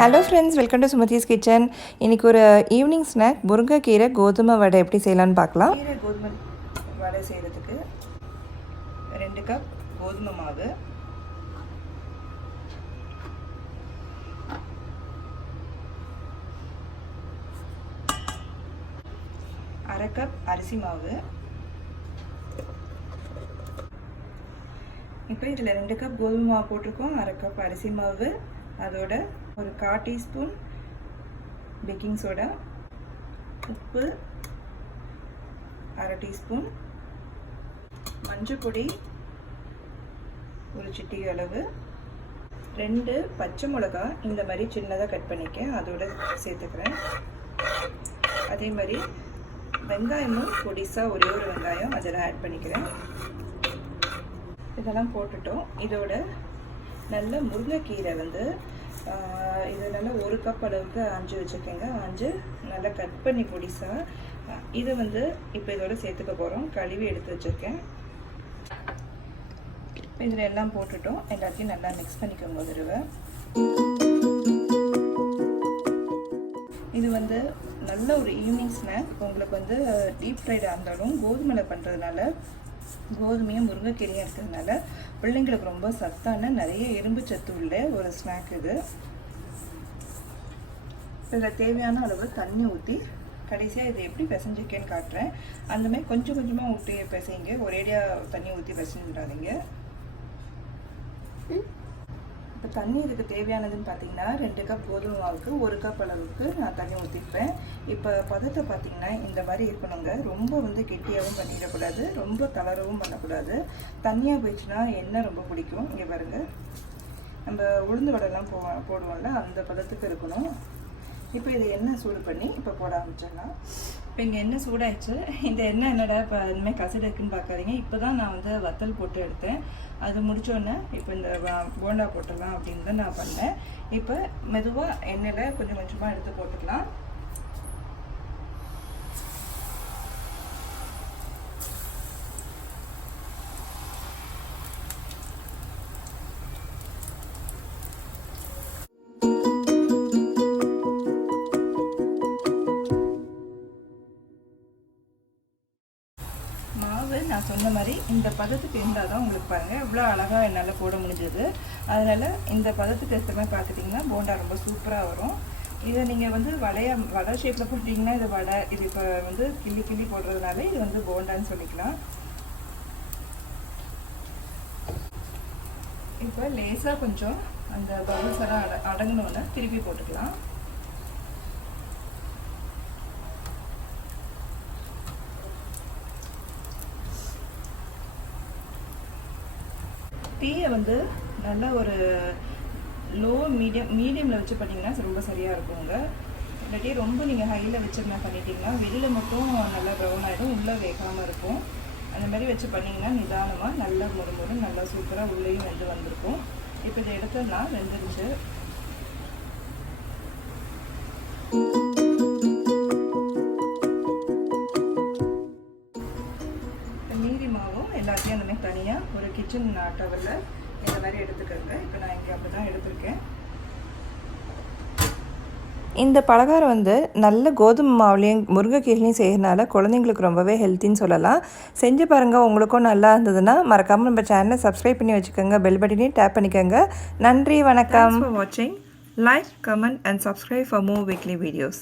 Hello friends, welcome to Sumathis kitchen. இன்னைக்கு ஒரு evening snack முருங்கைக்கீரை கோதுமை வடை எப்படி செய்யலாம்னு பார்க்கலாம். கீரை கோதுமை வடை செய்கிறதுக்கு 2 கப் கோதுமை மாவு, 1/2 கப் அரிசி மாவு. இப்போ இதில் 2 கப் கோதுமை மாவு போட்டிருக்கோம், 1/2 கப் அரிசி மாவு, அதோட ஒரு 1/4 டீஸ்பூன் பேக்கிங் சோடா, உப்பு 1/2 டீஸ்பூன், மஞ்சள் பொடி ஒரு சிட்டிகை அளவு, 2 பச்சை மிளகா இந்த மாதிரி சின்னதாக கட் பண்ணிக்க அதோட சேர்த்துக்கிறேன். அதே மாதிரி வெங்காயமும் பொடிசாக ஒரே ஒரு வெங்காயம் அதில் ஆட் பண்ணிக்கிறேன். இதெல்லாம் போட்டுட்டோம். இதோட நல்ல முருங்கைக்கீரை இது நல்லா 1 கப் அளவுக்கு ஆஞ்சு வச்சுக்கோங்க. ஆஞ்சு நல்லா கட் பண்ணி பொடிசாக இது இப்போ இதோட சேர்த்துக்க போகிறோம். கழுவி எடுத்து வச்சுருக்கேன். இதில் எல்லாம் போட்டுட்டோம். எல்லாத்தையும் நல்லா மிக்ஸ் பண்ணிக்கோங்க ஒரு தடவை. இது நல்ல ஒரு ஈவினிங் ஸ்நாக். உங்களுக்கு டீப் ஃப்ரைடாக இருந்தாலும் கோதுமையில் பண்ணுறதுனால கோதுமையும் முருங்கைக்கீரையும் இருக்கிறதுனால பிள்ளைங்களுக்கு ரொம்ப சத்தான நிறைய இரும்பு சத்து உள்ள ஒரு ஸ்நாக் இது. இதில் தேவையான அளவு தண்ணி ஊற்றி கடைசியாக இதை எப்படி பிசைஞ்சிக்கேன்னு காட்டுறேன். அந்தமாதிரி கொஞ்சம் கொஞ்சமாக ஊற்றி பிசைங்க, ஒரேடியாக தண்ணி ஊற்றி பிசைஞ்சிடாதீங்க. இப்போ தண்ணி இதுக்கு தேவையானதுன்னு பார்த்தீங்கன்னா 2 கப் கோதுமை மாவுக்கு 1 கப் அளவுக்கு நான் தண்ணி ஊற்றிப்பேன். இப்போ பதத்தை பார்த்தீங்கன்னா இந்த மாதிரி இருக்கணுங்க. ரொம்ப கெட்டியாகவும் பண்ணிடக்கூடாது, ரொம்ப தளரவும் பண்ணக்கூடாது. தண்ணியாக போயிடுச்சுன்னா எண்ணெய் ரொம்ப பிடிக்கும். இங்கே பாருங்கள், நம்ம உளுந்து வடைலாம் போடுவோம்ல அந்த பதத்துக்கு இருக்கணும். இப்போ இது எண்ணெய் சூடு பண்ணி இப்போ போட ஆரம்பிச்சிடலாம். இப்போ இங்கே எண்ணெய் சூடாயிடுச்சு. இந்த எண்ணெய் என்னடா இப்போ அதுமாதிரி கசடு இருக்குன்னு பார்க்காதீங்க. இப்போ தான் நான் வத்தல் போட்டு எடுத்தேன். அது முடித்தோடனே இப்போ இந்த போண்டா போட்டுடலாம் அப்படின்னு தான் நான் பண்ணேன். இப்போ மெதுவாக எண்ணெயில் கொஞ்சம் கொஞ்சமாக எடுத்து போட்டுக்கலாம். நான் சொன்ன மாதிரி இந்த பதத்துக்கு இருந்தால் தான் உங்களுக்கு பாருங்கள் இவ்வளோ அழகாக என்னால் போட முடிஞ்சது. அதனால் இந்த பதத்துக்கு ஏற்ற மாதிரி பார்த்துட்டிங்கன்னா போண்டா ரொம்ப சூப்பராக வரும். இதை நீங்கள் வடை ஷேப்பில் போட்டிங்கன்னா இது வடை, இது இப்போ கிள்ளி கிள்ளி போடுறதுனால இது போண்டான்னு சொல்லிக்கலாம். இப்போ லேசாக கொஞ்சம் அந்த பபுள்ஸ் எல்லாம் அடங்கணுன்னா திருப்பி போட்டுக்கலாம். தீயை நல்லா ஒரு மீடியமில் வச்சு பண்ணிங்கன்னா ரொம்ப சரியாக இருக்குங்க. இல்லாட்டி ரொம்ப நீங்கள் ஹையில் வச்சுருந்தா பண்ணிட்டீங்கன்னா வெளியில் மட்டும் நல்லா ப்ரௌன் ஆகிடும், உள்ளே வேகாமல் இருக்கும். அந்த மாதிரி வச்சு பண்ணிங்கன்னா நிதானமாக நல்லா முறுமுறு நல்லா சூப்பராக உள்ளேயும் வந்திருக்கும். இப்போ இதை எடுத்துடலாம், வெந்துருச்சு. மீதி மாவும் எல்லாத்தையும் அந்த மாதிரி தனியாக ஒரு கிச்சன் டவலில் இந்த மாதிரி எடுத்துக்கோங்க. இப்போ நான் இங்கே அப்படி தான் எடுத்துருக்கேன். இந்த பலகாரம் நல்ல கோதுமை மாவுலேயும் முருங்கைக்கீரையும் செய்யறதுனால குழந்தைங்களுக்கு ரொம்பவே ஹெல்த்தின்னு சொல்லலாம். செஞ்சு பாருங்கள். உங்களுக்கும் நல்லா இருந்ததுன்னா மறக்காமல் நம்ம சேனலை சப்ஸ்கிரைப் பண்ணி வச்சுக்கோங்க, பெல் பட்டனையும் டேப் பண்ணிக்கோங்க. நன்றி, வணக்கம். Thanks for watching. Like, comment and subscribe for more weekly videos.